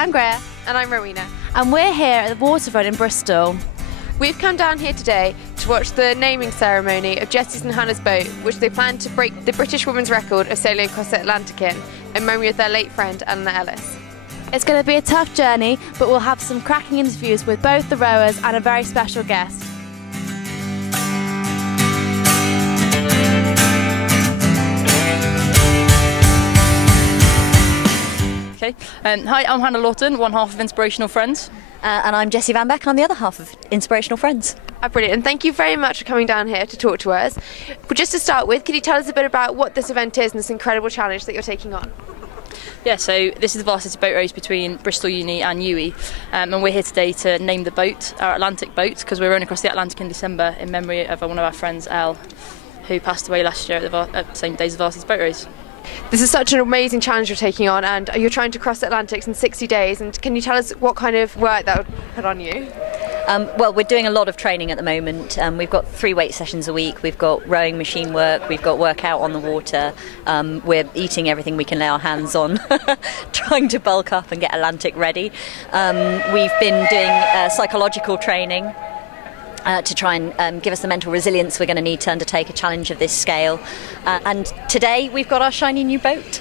I'm Graihagh. And I'm Rowena. And we're here at the Water Run in Bristol. We've come down here today to watch the naming ceremony of Jessie's and Hannah's boat, which they plan to break the British women's record of sailing across the Atlantic in memory of their late friend Eleanor Ellis. It's going to be a tough journey, but we'll have some cracking interviews with both the rowers and a very special guest. Okay. Hi, I'm Hannah Lawton, one half of Inspirational Friends. And I'm Jessie VanBeck, I'm the other half of Inspirational Friends. Brilliant, and thank you very much for coming down here to talk to us. But just to start with, could you tell us a bit about what this event is and this incredible challenge that you're taking on? Yeah, so this is the varsity boat race between Bristol Uni and UE, and we're here today to name the boat, our Atlantic boat, because we're rowing across the Atlantic in December in memory of one of our friends, Elle, who passed away last year at the same day as the varsity boat race. This is such an amazing challenge you're taking on, and you're trying to cross the Atlantic in 60 days, and can you tell us what kind of work that would put on you? Well, we're doing a lot of training at the moment. We've got 3 weight sessions a week. We've got rowing machine work, we've got work out on the water. We're eating everything we can lay our hands on, trying to bulk up and get Atlantic ready. We've been doing psychological training to try and give us the mental resilience we're going to need to undertake a challenge of this scale. And today we've got our shiny new boat.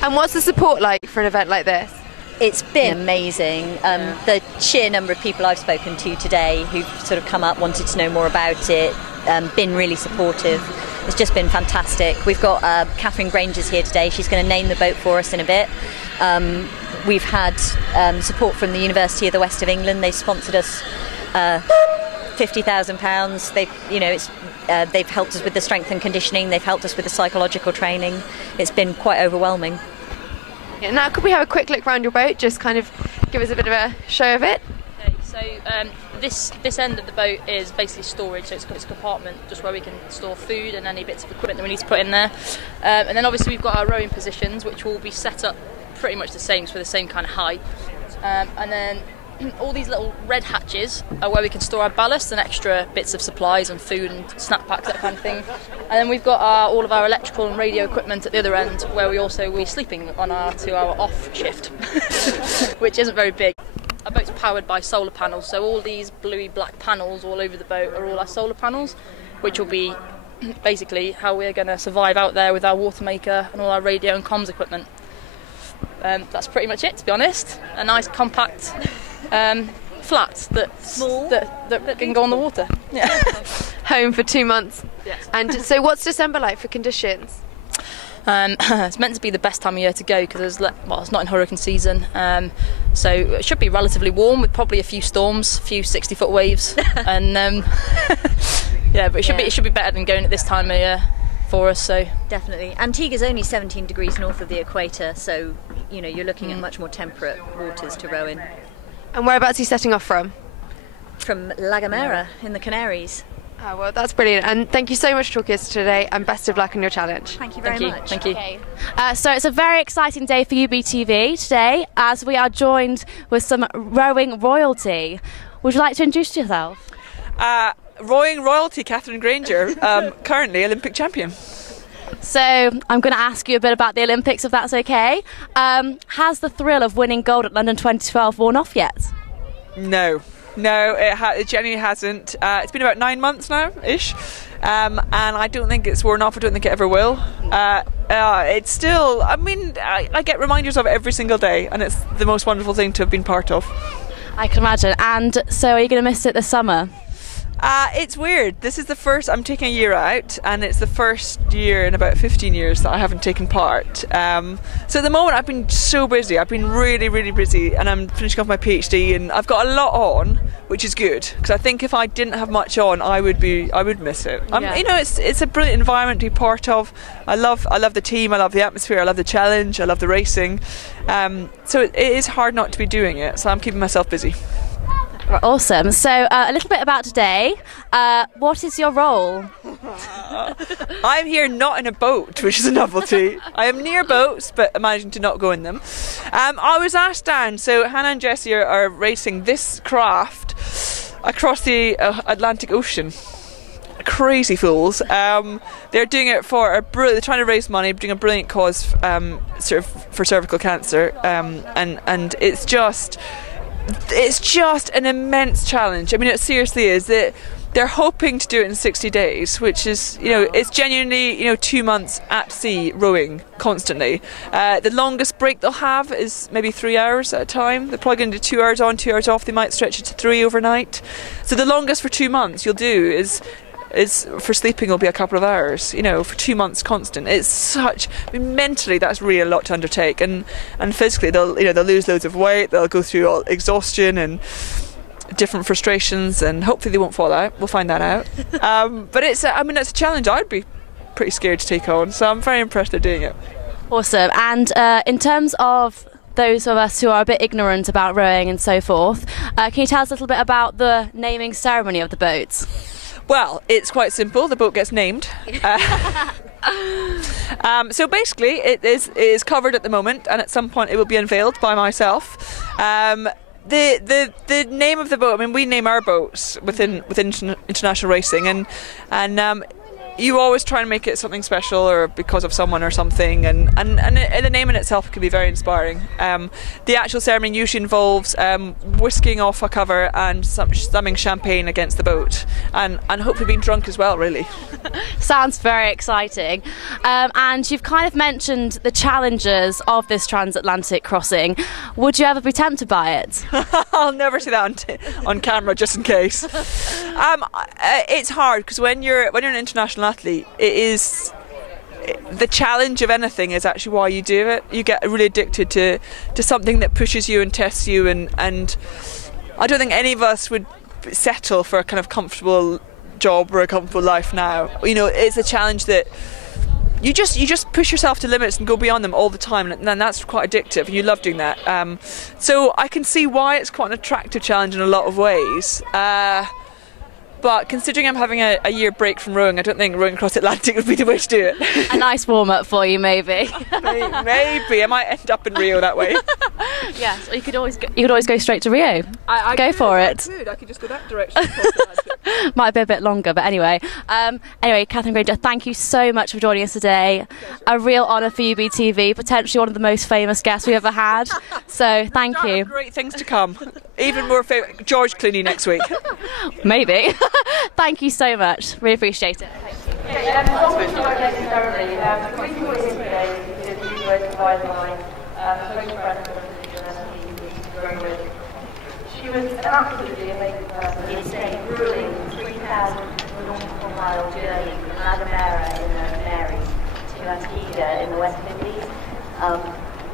And what's the support like for an event like this? It's been amazing. The sheer number of people I've spoken to today who've sort of come up, wanted to know more about it, been really supportive. It's just been fantastic. We've got Katherine Grainger here today. She's going to name the boat for us in a bit. We've had support from the University of the West of England. They sponsored us £50,000. They've helped us with the strength and conditioning. They've helped us with the psychological training. It's been quite overwhelming. Yeah, now, could we have a quick look around your boat? Just kind of give us a bit of a show of it. Okay, so this end of the boat is basically storage. So it's got this compartment just where we can store food and any bits of equipment that we need to put in there. And then obviously we've got our rowing positions, which will be set up pretty much the same, so the same kind of height. And then all these little red hatches are where we can store our ballast and extra bits of supplies and food and snack packs, that kind of thing. And then we've got all of our electrical and radio equipment at the other end, where we also will be sleeping on our 2-hour off shift, which isn't very big. Our boat's powered by solar panels, so all these bluey black panels all over the boat are all our solar panels, which will be basically how we're going to survive out there with our water maker and all our radio and comms equipment. That's pretty much it, to be honest. A nice compact flat that can go on the water. Yeah. Home for 2 months. Yes. And so what's December like for conditions? It's meant to be the best time of year to go because it's not in hurricane season, so it should be relatively warm with probably a few storms, a few 60-foot waves, and yeah, but it should be better than going at this time of year for us. So Definitely. Antigua's only 17 degrees north of the equator, so you're looking at much more temperate waters to row in. And whereabouts are you setting off from? From La Gomera in the Canaries. Oh, well, that's brilliant. And thank you so much for talking to us today, and best of luck on your challenge. Thank you very much. Thank you. Okay. So it's a very exciting day for UBTV today, as we are joined with some rowing royalty. Would you like to introduce yourself? Rowing royalty, Katherine Grainger, currently Olympic champion. So I'm going to ask you a bit about the Olympics, if that's okay. Has the thrill of winning gold at London 2012 worn off yet? No, it genuinely hasn't. It's been about 9 months now-ish, and I don't think it's worn off. I don't think it ever will. It's still, I get reminders of it every single day, and it's the most wonderful thing to have been part of. I can imagine. And so are you going to miss it this summer? It's weird. This is the first, I'm taking a year out, and it's the first year in about 15 years that I haven't taken part. So at the moment I've been so busy. I've been really, really busy, and I'm finishing off my PhD, and I've got a lot on, which is good, because I think if I didn't have much on, I would miss it. Yeah. It's a brilliant environment to be part of. I love the team, I love the atmosphere, I love the challenge, I love the racing. So it is hard not to be doing it, so I'm keeping myself busy. Awesome. So a little bit about today. What is your role? I'm here not in a boat, which is a novelty. I am near boats, but managing to not go in them. I was asked down, so Hannah and Jessie are racing this craft across the Atlantic Ocean. crazy fools. They're doing it for they're trying to raise money, doing a brilliant cause for cervical cancer, and it's just an immense challenge. I mean, it seriously is. They're hoping to do it in 60 days, which is, it's genuinely, 2 months at sea rowing constantly. The longest break they'll have is maybe 3 hours at a time. They're probably going to do 2 hours on, 2 hours off. They might stretch it to 3 overnight. So the longest for 2 months you'll do is for sleeping will be a couple of hours, for 2 months constant. It's mentally that's really a lot to undertake, and physically they'll lose loads of weight, they'll go through all exhaustion and different frustrations, and hopefully they won't fall out. We'll find that out. But it's a challenge I'd be pretty scared to take on, so I'm very impressed they're doing it. Awesome. And in terms of those of us who are a bit ignorant about rowing and so forth, can you tell us a little bit about the naming ceremony of the boats? Well, it's quite simple. The boat gets named. So basically it is covered at the moment, and at some point it will be unveiled by myself. The name of the boat, we name our boats within international racing, and you always try and make it something special or because of someone or something, and the name in itself can be very inspiring. The actual ceremony usually involves whisking off a cover and slamming champagne against the boat, and hopefully being drunk as well, really. Sounds very exciting. And you've kind of mentioned the challenges of this transatlantic crossing. Would you ever be tempted by it? I'll never say that on camera, just in case. It's hard because when you're an international athlete, the challenge of anything is actually why you do it. You get really addicted to something that pushes you and tests you, and I don't think any of us would settle for a kind of comfortable job or a comfortable life now. It's a challenge that you just push yourself to limits and go beyond them all the time, and that's quite addictive, and you love doing that. So I can see why it's quite an attractive challenge in a lot of ways. But considering I'm having a year break from rowing, I don't think rowing across the Atlantic would be the way to do it. A nice warm-up for you, maybe. Maybe. I might end up in Rio that way. Yes, or you could always go straight to Rio. Go for it. I could just go that direction. Might be a bit longer, but anyway. Katherine Grainger, thank you so much for joining us today. A real honour for UBTV, potentially one of the most famous guests we've ever had. So thank you. Great things to come. Even more famous, George Clooney next week. Maybe. Thank you so much. Really appreciate it. She was an absolutely amazing person. Insane, grueling, 3,000 nautical mile journey from Adamara in Mary to Antigua in the West Indies.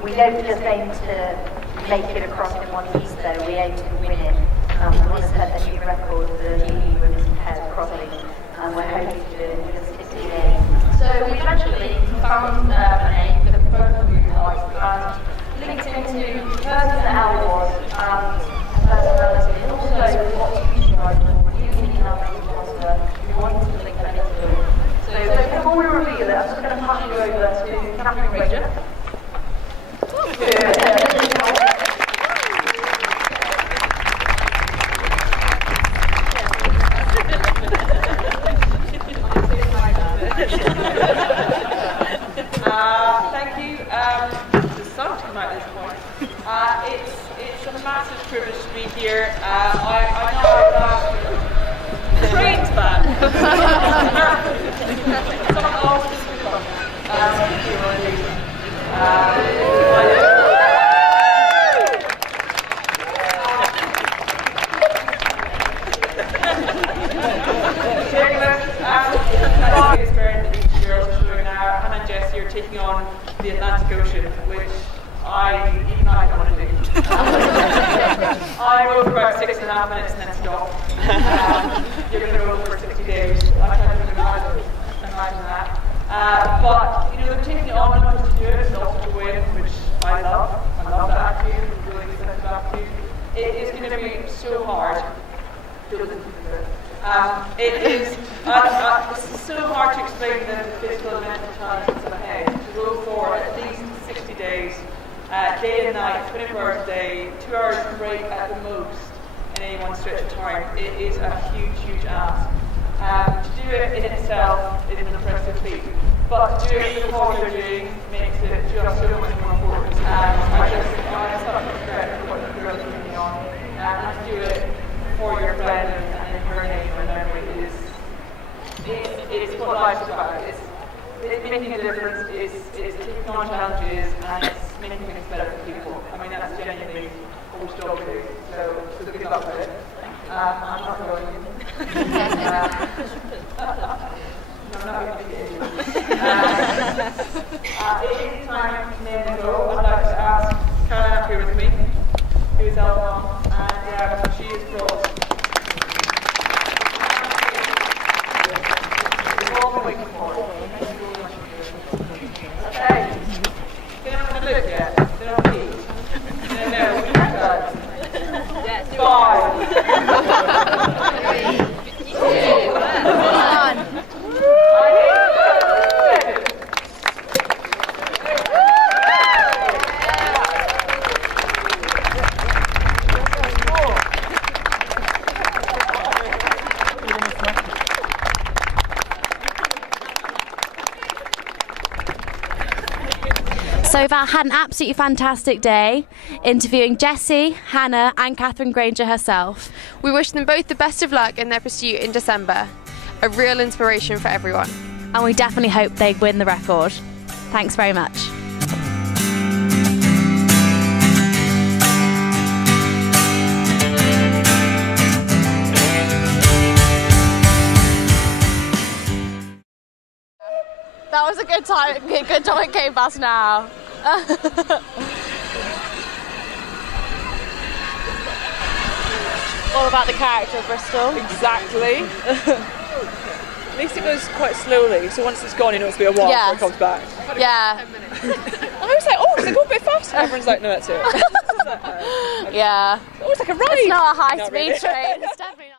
We don't just aim to make it across in one piece though, we aim to win it. We want to set a new record for the GB women's pairs crossing, and we're hoping to do it in just 60 days. So we eventually found an aim for the proposal we liked, and linked into the person that Elle was, and personality, and also what we tried for, using our main sponsor, we wanted to link that into it. So before we reveal it, I'm just going to pass you over to Katherine Grainger. Thank you. The sun's come out at this point. It's a massive privilege to be here. I know the train's back. Someone asked us to come. Hannah and Jessie are taking on the Atlantic Ocean, which I don't want to do. I rowed for about 6.5 minutes and then stopped. You're going to row for 60 days. I can't even imagine that. But they're taking it on not just to do it, but also to win, which I love. I love that attitude. I'm really excited about it. It is going to be so hard. It is so hard to explain the physical and mental challenges ahead. To row for at least 60 days, day and night, 24 hours a day, 2 hours break at the most in any one stretch of time. It is a huge, huge ask. To do it in itself is an impressive feat, but doing it with what you're doing makes it just so much more important. I'm such a regret for what the girls are putting on, and to do it for your friends and in her name and memory it's what life's about. It's making a difference, it's taking on challenges, and it's making things better for people. I mean, that's genuinely what we still do, so good luck with it. I'm not going. I'm not going to be It's time to name the goal. I'd like to ask Caroline up here with me, who's our mom, and she is brought. We've all been waiting for it. Okay. They don't want to look yet. They don't want to eat. No, we have that. Yes. 5. 3. 2. 1. So Val had an absolutely fantastic day interviewing Jessie, Hannah and Katherine Grainger herself. We wish them both the best of luck in their pursuit in December. A real inspiration for everyone. And we definitely hope they win the record. Thanks very much. That was a good time. Good job it came fast now. All about the character of Bristol. Exactly. At least it goes quite slowly, so once it's gone, you know it's been a while before it comes back. Yeah. I was like, oh, does it go a bit faster? Everyone's like, no, that's it. Yeah. Oh, it's like a ride. It's not a high-speed really. train. It's definitely